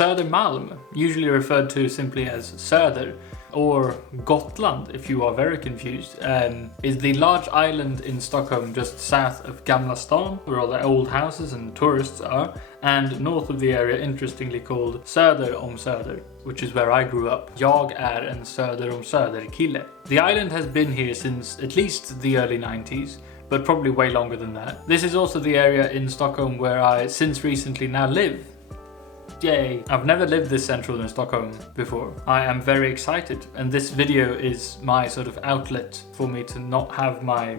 Södermalm, usually referred to simply as Söder, or Gotland if you are very confused, is the large island in Stockholm just south of Gamla stan, where all the old houses and tourists are, and north of the area interestingly called Söder om Söder, which is where I grew up. Jag är en Söder om Söder kille. The island has been here since at least the early 90s, but probably way longer than that. This is also the area in Stockholm where I since recently now live. Yay! I've never lived this central in Stockholm before. I am very excited, and this video is my sort of outlet for me to not have my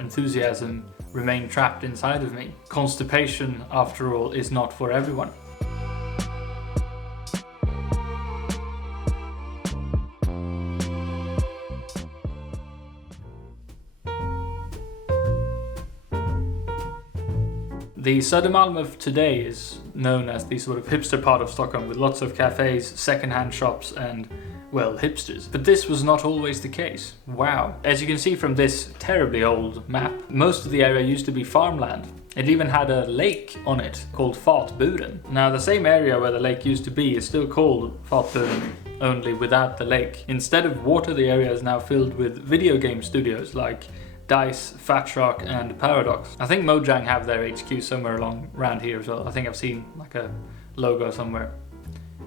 enthusiasm remain trapped inside of me. Constipation, after all, is not for everyone. The Södermalm of today is known as the sort of hipster part of Stockholm, with lots of cafes, second-hand shops and, well, hipsters. But this was not always the case. Wow. As you can see from this terribly old map, most of the area used to be farmland. It even had a lake on it called Fatburen. Now the same area where the lake used to be is still called Fatburen, only without the lake. Instead of water, the area is now filled with video game studios like DICE, Fatshark and Paradox. I think Mojang have their HQ somewhere around here as well. I think I've seen like a logo somewhere.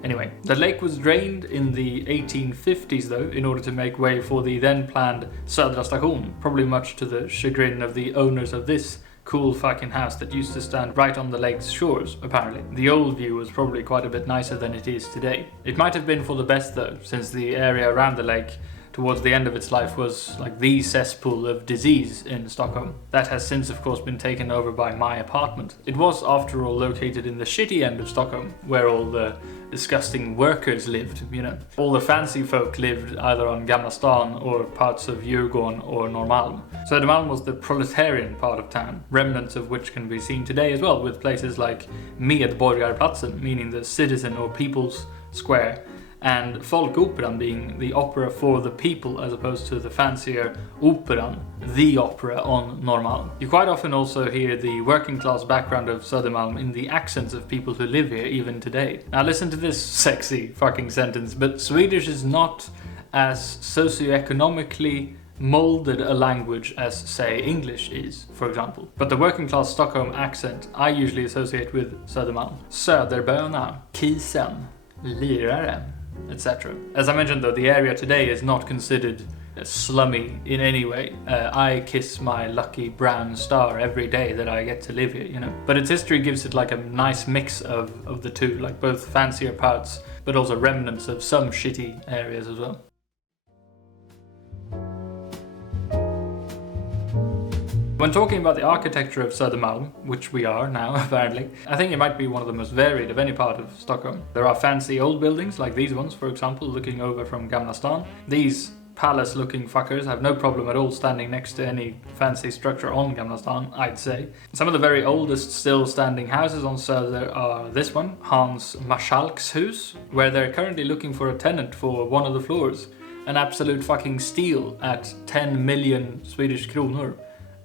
Anyway, the lake was drained in the 1850s though, in order to make way for the then planned Södra Station, probably much to the chagrin of the owners of this cool fucking house that used to stand right on the lake's shores, apparently. The old view was probably quite a bit nicer than it is today. It might have been for the best though, since the area around the lake towards the end of its life was like the cesspool of disease in Stockholm. That has since of course been taken over by my apartment. It was after all located in the shitty end of Stockholm, where all the disgusting workers lived, you know. All the fancy folk lived either on Gamla stan or parts of Djurgården or Norrmalm. Södermalm was the proletarian part of town, remnants of which can be seen today as well, with places like Medborgarplatsen, meaning the citizen or people's square, and Folkoperan being the opera for the people as opposed to the fancier Operan, the opera on Norrmalm. You quite often also hear the working class background of Södermalm in the accents of people who live here even today. Now listen to this sexy fucking sentence, but Swedish is not as socioeconomically molded a language as, say, English is, for example. But the working class Stockholm accent I usually associate with Södermalm. Söderböna, kisen, lirare, etc. As I mentioned though, the area today is not considered slummy in any way. I kiss my lucky brown star every day that I get to live here, you know. But its history gives it like a nice mix of the two, like both fancier parts but also remnants of some shitty areas as well. When talking about the architecture of Södermalm, which we are now apparently, I think it might be one of the most varied of any part of Stockholm. There are fancy old buildings like these ones, for example, looking over from Gamla stan. These palace looking fuckers have no problem at all standing next to any fancy structure on Gamla stan, I'd say. Some of the very oldest still standing houses on Söder are this one, Hans Marschalk's house, where they're currently looking for a tenant for one of the floors. An absolute fucking steal at 10 million Swedish kronor.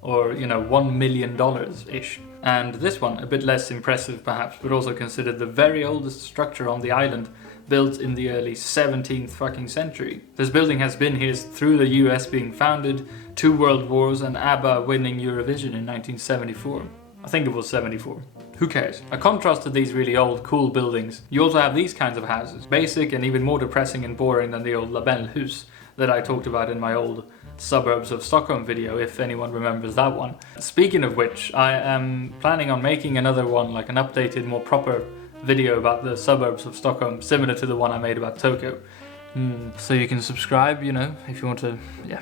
Or, you know, $1 million-ish. And this one, a bit less impressive perhaps, but also considered the very oldest structure on the island, built in the early 17th fucking century. This building has been here through the US being founded, 2 world wars and ABBA winning Eurovision in 1974. I think it was 74. Who cares? A contrast to these really old, cool buildings, you also have these kinds of houses. Basic and even more depressing and boring than the old Labellhus that I talked about in my old Suburbs of Stockholm video, if anyone remembers that one. Speaking of which, I am planning on making another one, like an updated, more proper video about the suburbs of Stockholm, similar to the one I made about Tokyo. So you can subscribe, you know, if you want to, yeah.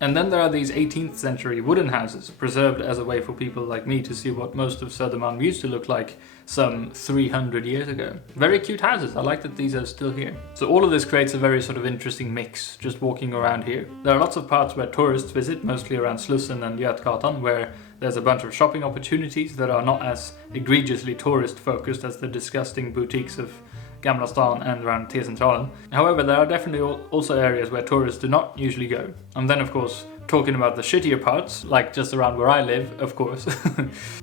And then there are these 18th century wooden houses, preserved as a way for people like me to see what most of Södermalm used to look like some 300 years ago. Very cute houses, I like that these are still here. So all of this creates a very sort of interesting mix, just walking around here. There are lots of parts where tourists visit, mostly around Slussen and Götgatan, where there's a bunch of shopping opportunities that are not as egregiously tourist focused as the disgusting boutiques of Gamla stan and around T-centralen. However, there are definitely also areas where tourists do not usually go. And then of course, talking about the shittier parts, like just around where I live, of course.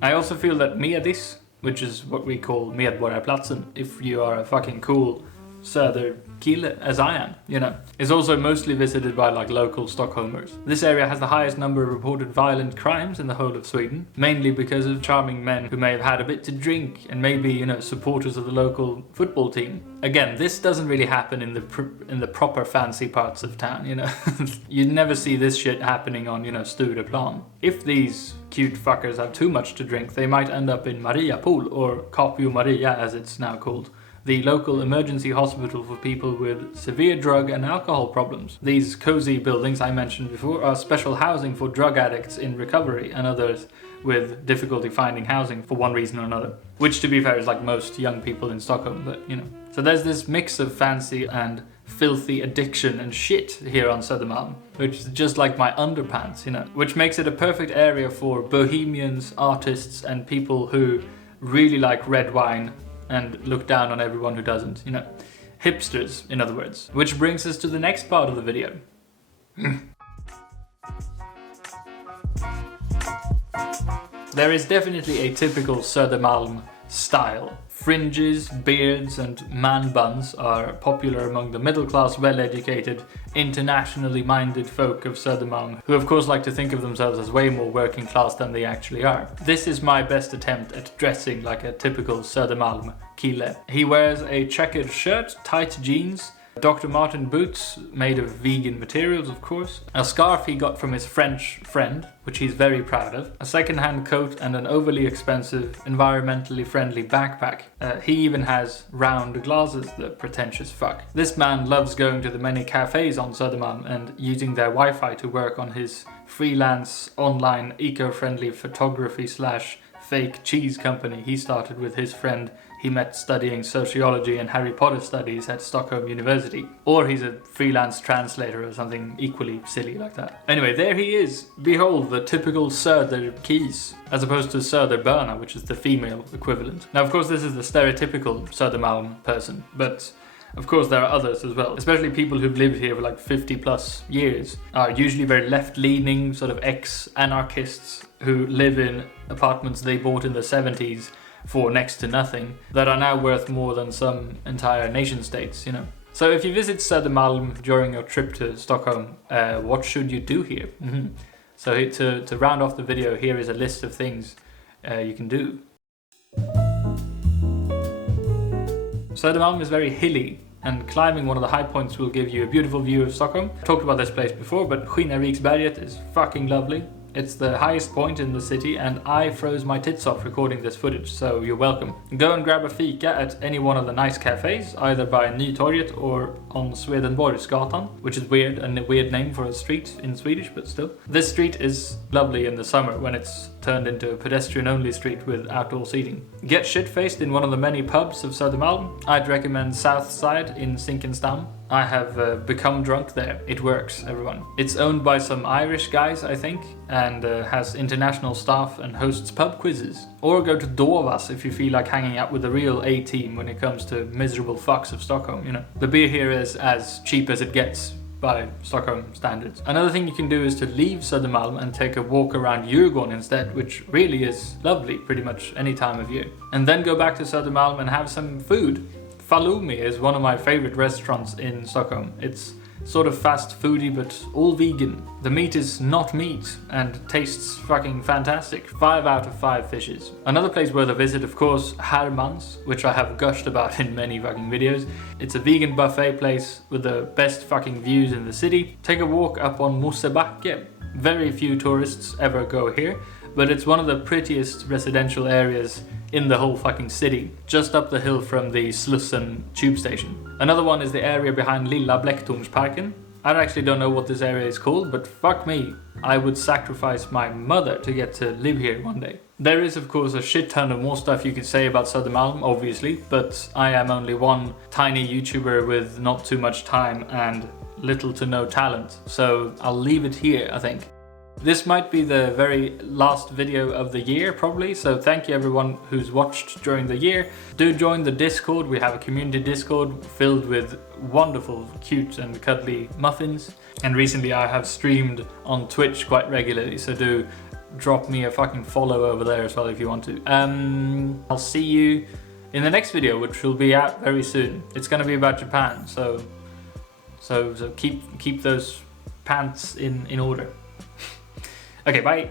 I also feel that Medis, which is what we call Medborgarplatsen, if you are a fucking cool Söderkille, as I am, you know. It's also mostly visited by like local Stockholmers. This area has the highest number of reported violent crimes in the whole of Sweden, mainly because of charming men who may have had a bit to drink and maybe, you know, supporters of the local football team. Again, this doesn't really happen in the proper fancy parts of town, you know. You never see this shit happening on, you know, Stureplan. If these cute fuckers have too much to drink, they might end up in Mariapool, or Capio Maria as it's now called, the local emergency hospital for people with severe drug and alcohol problems. These cozy buildings I mentioned before are special housing for drug addicts in recovery and others with difficulty finding housing for one reason or another. Which, to be fair, is like most young people in Stockholm, but you know. So there's this mix of fancy and filthy addiction and shit here on Södermalm, which is just like my underpants, you know. Which makes it a perfect area for bohemians, artists, and people who really like red wine and look down on everyone who doesn't, you know. Hipsters, in other words. Which brings us to the next part of the video. There is definitely a typical Södermalm style. Fringes, beards, and man buns are popular among the middle-class, well-educated, internationally minded folk of Södermalm, who of course like to think of themselves as way more working class than they actually are. This is my best attempt at dressing like a typical Södermalm kille. He wears a checkered shirt, tight jeans, Dr. Martin boots made of vegan materials, of course, a scarf he got from his French friend, which he's very proud of, a second-hand coat, and an overly expensive, environmentally friendly backpack. He even has round glasses, the pretentious fuck. This man loves going to the many cafes on Södermalm and using their Wi-Fi to work on his freelance, online, eco-friendly photography / fake cheese company he started with his friend he met studying sociology and Harry Potter studies at Stockholm University. Or he's a freelance translator or something equally silly like that. Anyway, there he is. Behold, the typical Söderkis, as opposed to Söderbörna, which is the female equivalent. Now, of course, this is the stereotypical Södermalm person, but of course there are others as well, especially people who've lived here for like 50 plus years, are usually very left-leaning, sort of ex-anarchists who live in apartments they bought in the 70s for next to nothing, that are now worth more than some entire nation states, you know. So if you visit Södermalm during your trip to Stockholm, what should you do here? So to round off the video, here is a list of things you can do. Södermalm is very hilly, and climbing one of the high points will give you a beautiful view of Stockholm. I've talked about this place before, but Skinnarviksberget is fucking lovely. It's the highest point in the city, and I froze my tits off recording this footage, so you're welcome. Go and grab a fika at any one of the nice cafes, either by Nytorget or on Swedenborgsgatan, which is weird, and a weird name for a street in Swedish, but still. This street is lovely in the summer when it's turned into a pedestrian-only street with outdoor seating. Get shit-faced in one of the many pubs of Södermalm. I'd recommend South Side in Zinkensdamm. I have become drunk there. It works, everyone. It's owned by some Irish guys, I think, and has international staff and hosts pub quizzes. Or go to Dovas if you feel like hanging out with the real A-team when it comes to miserable fucks of Stockholm, you know. The beer here is as cheap as it gets by Stockholm standards. Another thing you can do is to leave Södermalm and take a walk around Djurgården instead, which really is lovely pretty much any time of year. And then go back to Södermalm and have some food. Falumi is one of my favorite restaurants in Stockholm. It's sort of fast foody but all vegan. The meat is not meat and tastes fucking fantastic. 5 out of 5 fishes. Another place worth a visit, of course, Hermans, which I have gushed about in many fucking videos. It's a vegan buffet place with the best fucking views in the city. Take a walk up on Mosebacke. Very few tourists ever go here, but it's one of the prettiest residential areas in the whole fucking city, just up the hill from the Slussen tube station. Another one is the area behind Lilla Blecktornsparken. I actually don't know what this area is called, but fuck me, I would sacrifice my mother to get to live here one day. There is of course a shit ton of more stuff you could say about Södermalm, obviously, but I am only one tiny YouTuber with not too much time and little to no talent, so I'll leave it here, I think. This might be the very last video of the year, probably, so thank you everyone who's watched during the year. Do join the Discord. We have a community Discord filled with wonderful, cute and cuddly muffins. And recently I have streamed on Twitch quite regularly, so do drop me a fucking follow over there as well if you want to. I'll see you in the next video, which will be out very soon. It's gonna be about Japan, so keep those pants in order. Okay, bye.